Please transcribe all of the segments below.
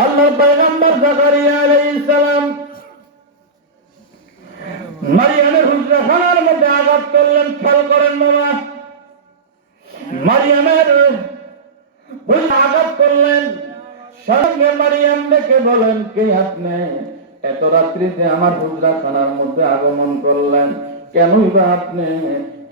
আল্লাহর পয়গম্বর জাকারিয়া আলাইহিস সালাম মারিয়ামের হুজরাখানার মধ্যে আঘাত করলেন। খেয়াল করেন বাবা, মারিয়ামের আঘাত করলেন। সঙ্গে মারিয়াম ডেকে বলেন, কে আপনি? এত রাত্রিতে আমার হুজরাখানার মধ্যে আগমন করলেন কেনই বা আপনি?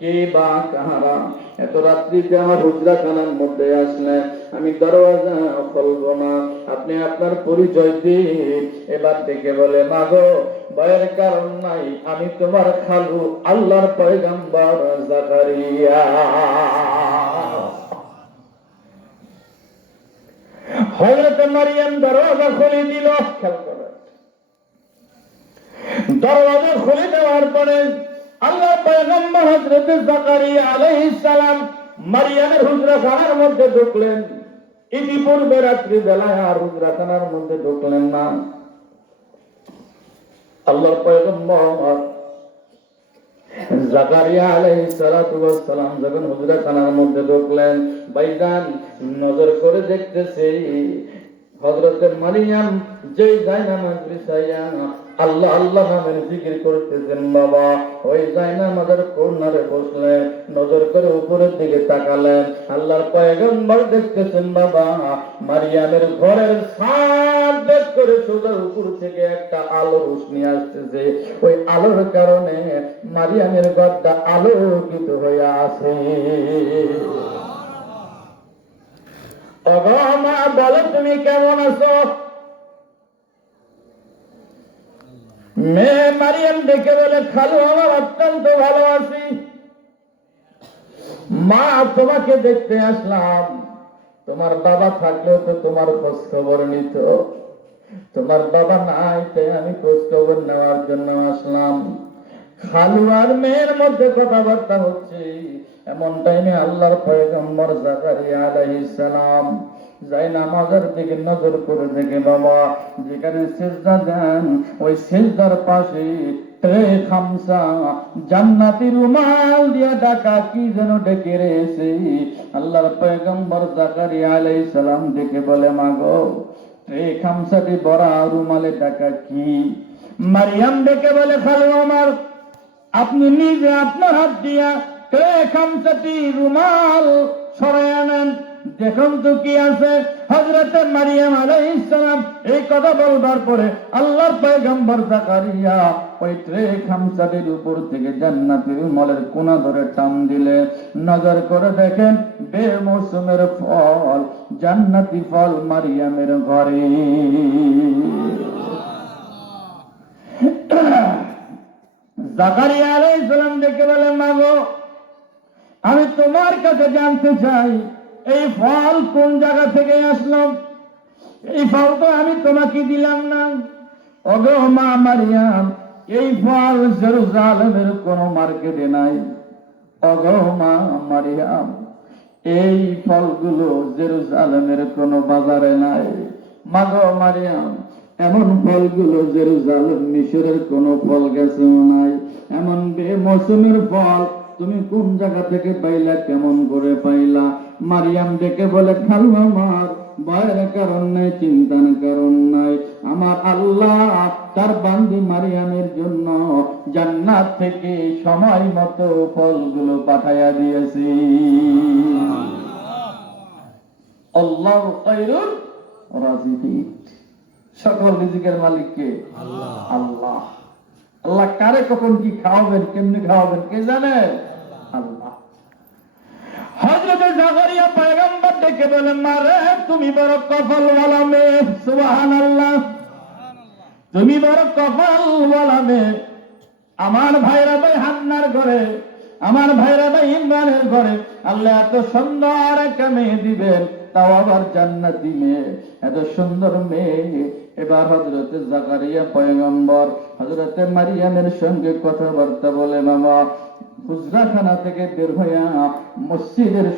কে বা কাহারা এত রাত্রিতে আমার হুজরাখানার মধ্যে আসলেন? আমি দরওয়াজা খুলবো না, আপনি আপনার পরিচয় দিন। এবার ডেকে বলে, মাগো ভয়ের কারণ নাই, আমি তোমার খালু আল্লাহর পয়গম্বর জাকারিয়া। হযরত মারিয়াম দরওয়াজা খুলে দিল। খেয়াল করে, দরওয়াজা খুলে দেওয়ার পরে আল্লাহর পয়গম্বর হযরত জাকারিয়া আলাইহিস সালাম মারিয়ামের হুজরাখানার মধ্যে ঢুকলেন। ইতিপূর্বে রাত্রি বেলায় আর হুজরাখানার মধ্যে ঢুকলেন না। আল্লাহর পয়গম্বর জাকারিয়া আলাইহিস সালাতু ওয়াস সালাম যখন হুজরাখানার মধ্যে ঢুকলেন, ভাইজান নজর করে দেখতেছে হযরত মারিয়াম যে জায়নামাজ বিছাইয়া আল্লাহ আল্লাহ নামের জিকির করতেছেন বাবা, ওই জায়নামাজের কর্নারে বসলেন। নজর করে উপরের দিকে তাকালেন, আল্লাহর পয়গম্বর দেখতেছেন বাবা মারিয়ামের ঘরের ছাদ বেদ করে সোজা উপর থেকে একটা আলো রোশনি আসতেছে। ওই আলোর কারণে মারিয়ামের ঘরটা আলোকিত হয়ে আছে। মা বলো, তুমি কেমন আছো? মেয়ে মারিয়াম ডেকে বলে, খালু আমার অত্যন্ত ভালো আছি। মা তোমাকে দেখতে আসলাম, তোমার বাবা থাকলেও তো তোমার খোঁজ খবর নিত, তোমার বাবা নাই তাই আমি খোঁজ খবর নেওয়ার জন্য আসলাম। খালু আর মেয়ের মধ্যে কথাবার্তা হচ্ছে, এমন টাইমে আল্লাহর পয়গম্বর জাকারিয়া আলাইহিস সালাম জায়নামাজের দিকে নজর করে দেখে বাবা যেখানে সিজদা দেন ওই সিজদার পাশে ট্রে খামসা জান্নাতি রুমাল দিয়া ঢাকা কি যেন ডেকে রয়েছে। আল্লাহর পয়গম্বর জাকারিয়া আলাইহিস সালাম ডেকে বলে, মাগো ট্রে খামসাটি ভরা রুমালে ঢাকা কি? মারিয়াম ডেকে বলে, খালু আমার, আপনি নিজে আপনার হাত দিয়া ট্রে খামসাটি রুমাল সরাই আনেন, দেখুন তো কি আছে। হযরত মারিয়াম আলাইহিস সালাম এই কথা বলবার পরে আল্লাহর পয়গম্বর জাকারিয়া ওই ট্রে খামসাটির উপর থেকে জান্নাতের রুমালের কোনা ধরে টান দিলে নজর করে দেখেন বেমৌসুমের ফল, জান্নাতি ফল মারিয়ামের ঘরে। জাকারিয়া আলাইহিস সালাম ডেকে বলেন, মাগো আমি তোমার কাছে জানতে চাই এই ফল কোন জায়গা থেকে আসলো? এই ফল তো আমি তোমাকে দিলাম না। ওগো মা মারিয়াম, এই ফল জেরুজালেমের কোন মার্কেটে নাই। ওগো মা মারিয়াম, এই ফলগুলো জেরুজালেমের কোন বাজারে নাই। মাগো মারিয়াম, এমন ফলগুলো জেরুজালেম মিশরের কোন ফল গাছেও নাই। এমন বেমৌসুমের ফল তুমি কোন জায়গা থেকে পাইলা, কেমন করে পাইলা? মারিয়াম ডেকে বলে, খালু আমার ভয়ের কারণ নাই, চিন্তার কারণ নাই। আমার আল্লাহ তার বান্দি মারিয়ামের জন্য জান্নাত থেকে সময় মতো ফলগুলো পাঠাইয়া দিয়েছি। আল্লাহু খায়রুর রাযিকিন। সকল রিজিকের মালিক কে? আল্লাহ। আল্লাহ। আল্লাহ কারে কখন কি খাওয়াবেন, কেমনি খাওয়াবেন কে জানে? আল্লাহ। হযরত জাকারিয়া পয়গম্বর ডেকে বলেন, মারে তুমি বড় কপালওয়ালা মেয়ে। সুবহানাল্লাহ, তুমি বড় কপালওয়ালা মেয়ে। আমার ভাইরা ভাই হান্নার ঘরে, আমার ভাইরা ভাই ইমরানের ঘরে আল্লাহ এত সুন্দর একটা মেয়ে দিবেন, তাও আবার জান্নাতি মেয়ে, এত সুন্দর মেয়ে। এবার হযরত জাকারিয়া পয়গম্বর হযরত মারিয়ামের সঙ্গে কথাবার্তা বলে মামা হুজরাখানা থেকে বের হইয়া মসজিদের